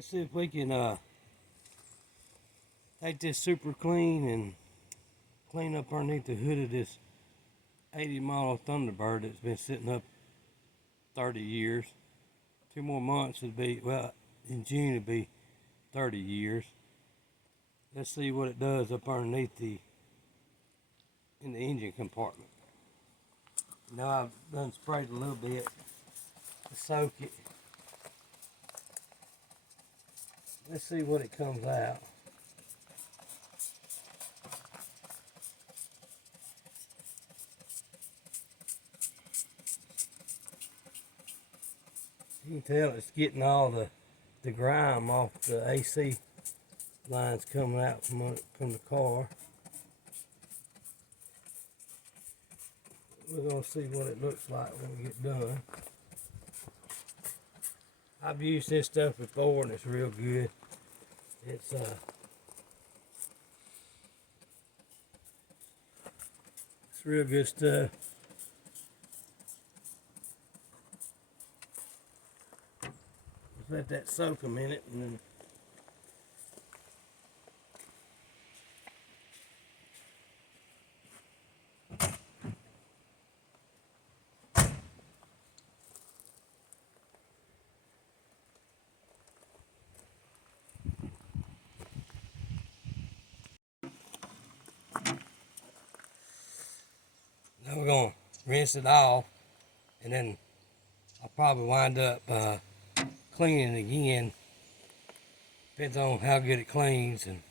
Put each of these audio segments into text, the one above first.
Let's see if we can take this super clean and clean up underneath the hood of this 80-model Thunderbird that's been sitting up 30 years. 2 more months would be, well, in June it'd be 30 years. Let's see what it does up underneath in the engine compartment. Now I've done sprayed a little bit to soak it. Let's see what it comes out. You can tell it's getting all the grime off the AC lines coming out from the car. We're going to see what it looks like when we get done. I've used this stuff before and it's real good. It's real good stuff. Just let that soak a minute and then now we're going to rinse it off, and then I'll probably wind up cleaning it again. Depends on how good it cleans, and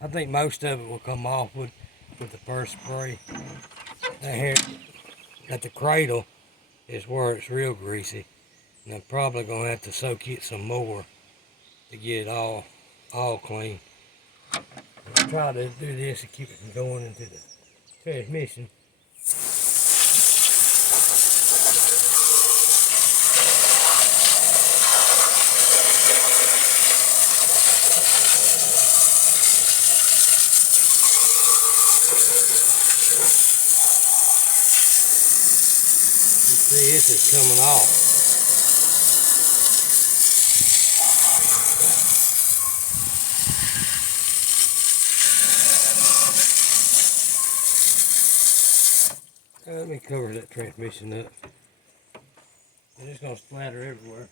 I think most of it will come off with the first spray. Down here at the cradle is where it's real greasy, and I'm probably going to have to soak it some more to get it all clean. I'll try to do this and keep it from going into the transmission. You see, this is coming off. Let me cover that transmission up. It's just going to splatter everywhere.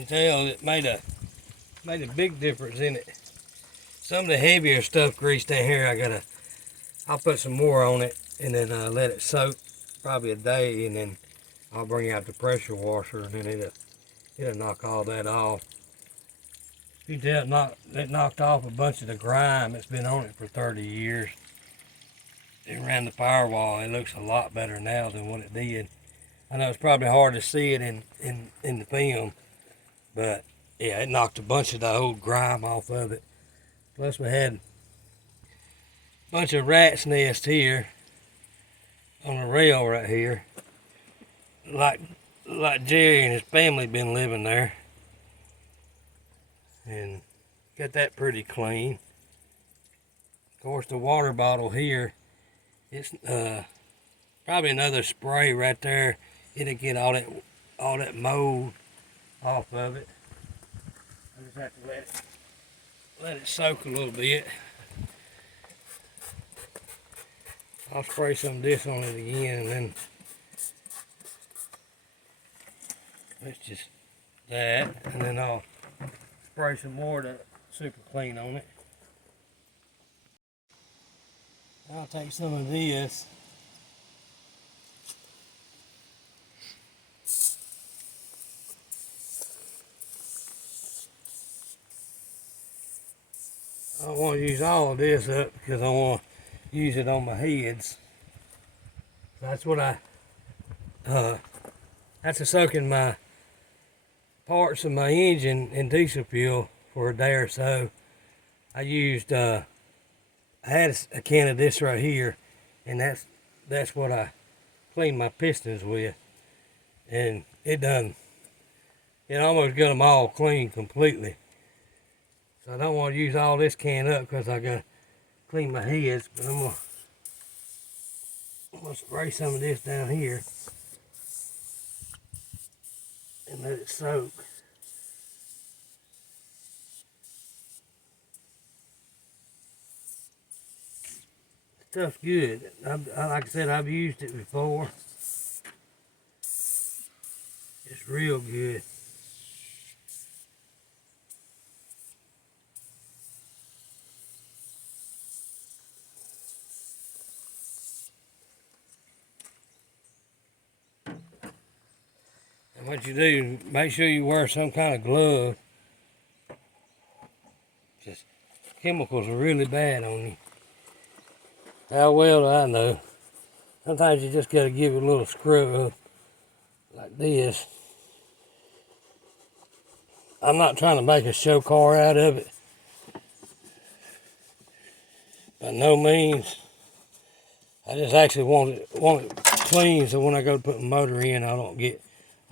can tell it made a big difference in it. Some of the heavier stuff grease down here, I'll put some more on it and then let it soak probably a day, and then I'll bring out the pressure washer, and then it'll knock all that off. You can tell it knocked off a bunch of the grime that's been on it for 30 years. It ran the firewall. It looks a lot better now than what it did. I know it's probably hard to see it in the film, but yeah, it knocked a bunch of the old grime off of it. Plus we had a bunch of rat's nests here on the rail right here. Like Jerry and his family been living there. And got that pretty clean. Of course, the water bottle here, it's probably another spray right there. It'll get all that mold off of it. I just have to let it soak a little bit. I'll spray some of this on it again, and then that's just that, and then I'll spray some more to super clean on it. I'll take some of this. I don't want to use all of this up because I want to use it on my heads. That's what that's to soak in my parts of my engine in diesel fuel for a day or so. I used I had a can of this right here, and that's what I cleaned my pistons with, and it almost got them all clean completely. So I don't want to use all this can up because I got to clean my heads, but I'm gonna spray some of this down here and let it soak. Stuff's good. Like I said, I've used it before. It's real good. And what you do, make sure you wear some kind of glove. Just chemicals are really bad on you. How well do I know? Sometimes you just got to give it a little scrub like this. I'm not trying to make a show car out of it. By no means. I just actually want it clean, so when I go to put the motor in, I don't get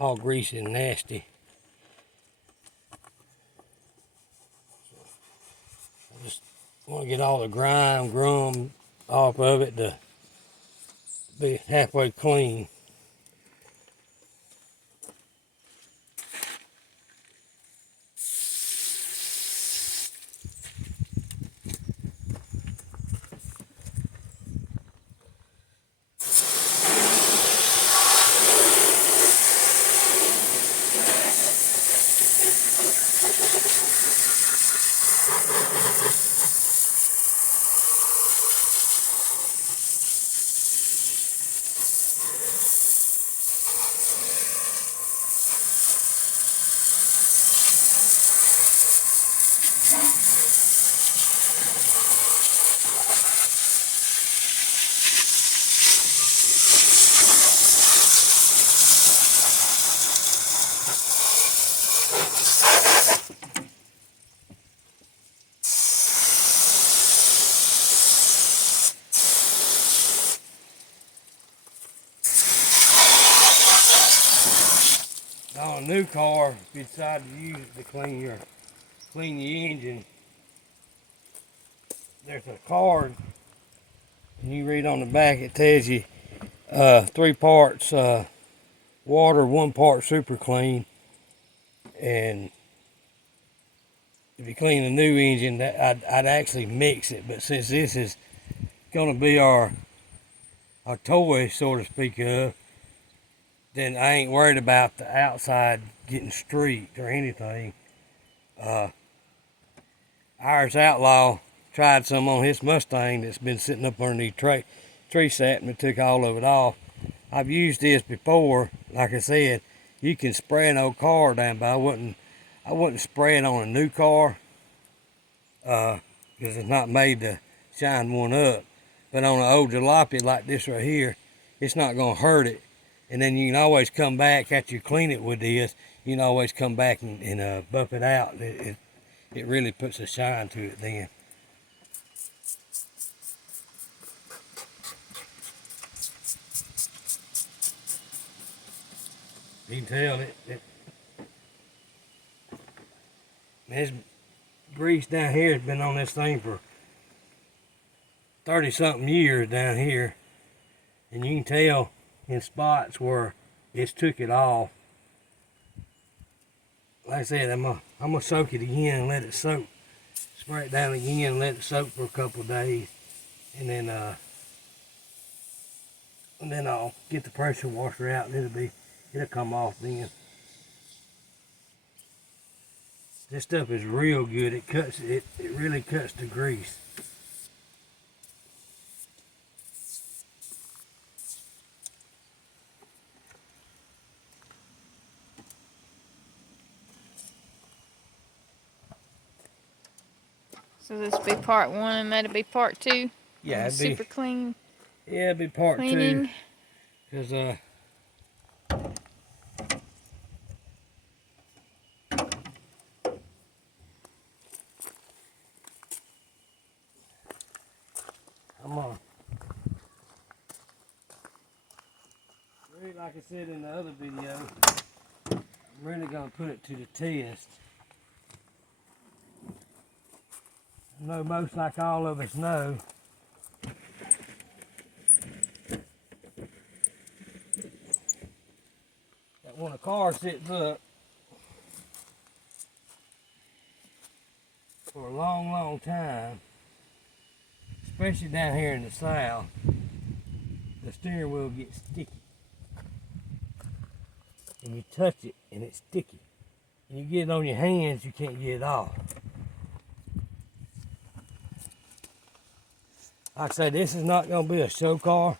all greasy and nasty. I just want to get all the grum off of it to be halfway clean. On a new car, if you decide to use it to clean your engine, there's a card, and you read on the back, it tells you 3 parts water, 1 part super clean. And if you clean a new engine, I'd actually mix it, but since this is going to be our toy, so to speak, of, then I ain't worried about the outside getting streaked or anything. Ours Outlaw tried some on his Mustang that's been sitting up underneath tree sap, and it took all of it off. I've used this before. Like I said, you can spray an old car down, but I wouldn't spray it on a new car because it's not made to shine one up. But on an old jalopy like this right here, it's not going to hurt it. And then you can always come back after you clean it with this. You can always come back and buff it out. It really puts a shine to it then. You can tell this grease down here has been on this thing for 30-something years down here. And you can tell in spots where it's took it off. Like I said, I'm gonna soak it again and let it soak. Spray it down again and let it soak for a couple of days, and then I'll get the pressure washer out, and it'll come off then. This stuff is real good. It really cuts the grease. So this will be part 1 and that'll be part 2? Yeah, it'd super clean. Yeah, it'd be part cleaning. 2. Cause really, like I said in the other video, I'm really gonna put it to the test. I know most like all of us know that when a car sits up for a long time, especially down here in the south, the steering wheel gets sticky. And you touch it and it's sticky. And you get it on your hands, you can't get it off. Like I say, this is not going to be a show car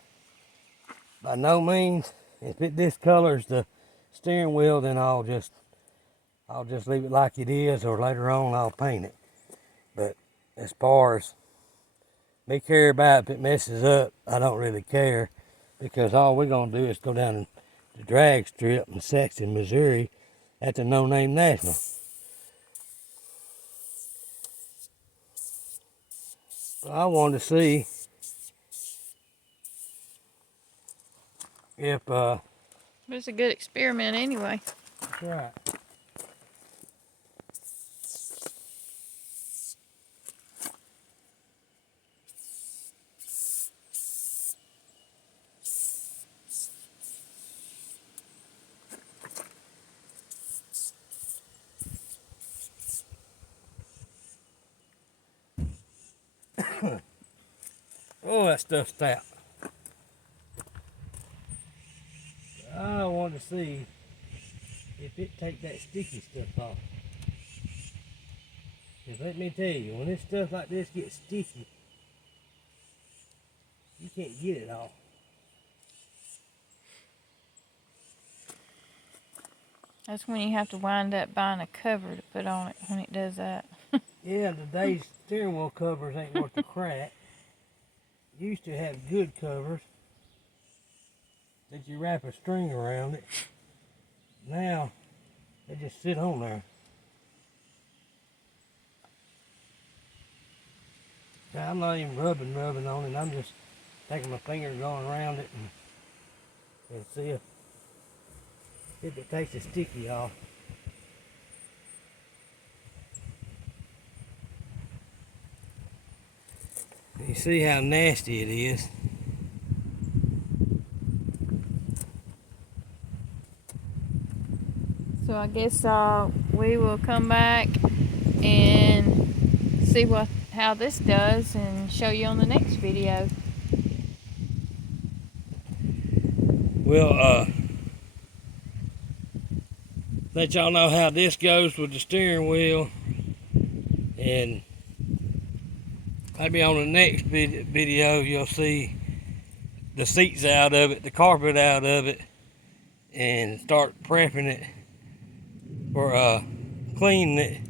by no means. If it discolors the steering wheel, then I'll just leave it like it is, or later on I'll paint it. But as far as me care about if it messes up, I don't really care, because all we're going to do is go down the drag strip in Sexton, Missouri at the No Name National. I wanted to see if It's a good experiment anyway. that's right. Oh, that stuff's stout. I want to see if it take that sticky stuff off. Because let me tell you, when this stuff like this gets sticky, you can't get it off. That's when you have to wind up buying a cover to put on it when it does that. Yeah, today's steering wheel covers ain't worth a crap. Used to have good covers that you wrap a string around it. Now, they just sit on there. Now, I'm not even rubbing on it. I'm just taking my finger going around it and see if it takes the sticky off. You see how nasty it is. So I guess we will come back and see how this does and show you on the next video. Well, let y'all know how this goes with the steering wheel, and maybe on the next video you'll see the seats out of it, the carpet out of it, and start prepping it for cleaning it.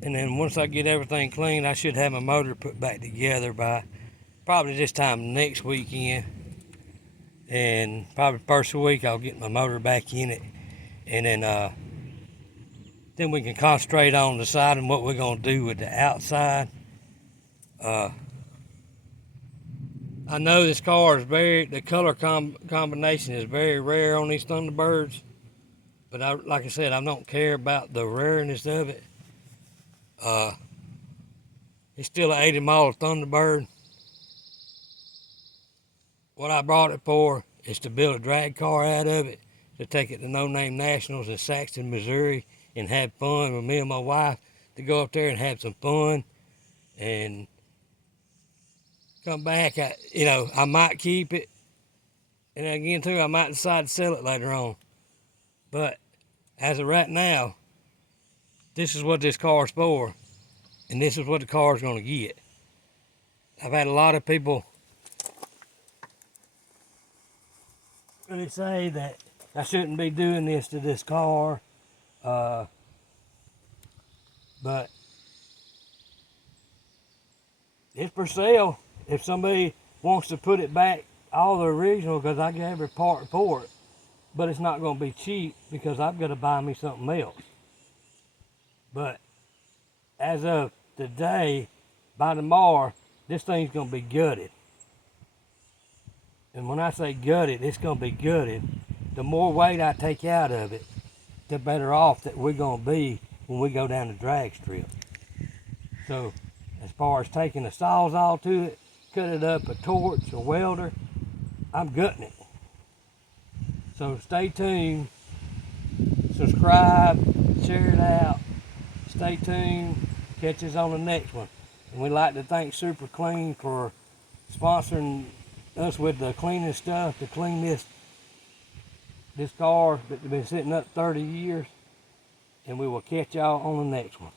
And then once I get everything clean, I should have my motor put back together by probably this time next weekend. And probably first week I'll get my motor back in it, and then we can concentrate on deciding what we're gonna do with the outside. I know this car is the color combination is very rare on these Thunderbirds, but like I said, I don't care about the rareness of it. It's still an 80 model Thunderbird. What I brought it for is to build a drag car out of it, to take it to No Name Nationals in Saxton, Missouri, and have fun with me and my wife, to go up there and have some fun and come back. I might keep it, and again too, I might decide to sell it later on. But as of right now, this is what this car's for, and this is what the car's gonna get. I've had a lot of people really say that I shouldn't be doing this to this car, but it's for sale if somebody wants to put it back all the original, because I gave every part for it. But it's not going to be cheap because I've got to buy me something else. But as of today, by tomorrow, this thing's going to be gutted. And when I say gutted, it's going to be gutted. The more weight I take out of it, the better off that we're going to be when we go down the drag strip. So as far as taking the sawzall to it, cut it up a torch, a welder, I'm gutting it. So stay tuned, subscribe, share it out, stay tuned, catch us on the next one. And we'd like to thank Super Clean for sponsoring us with the cleaning stuff to clean this car that's been sitting up 30 years. And we will catch y'all on the next one.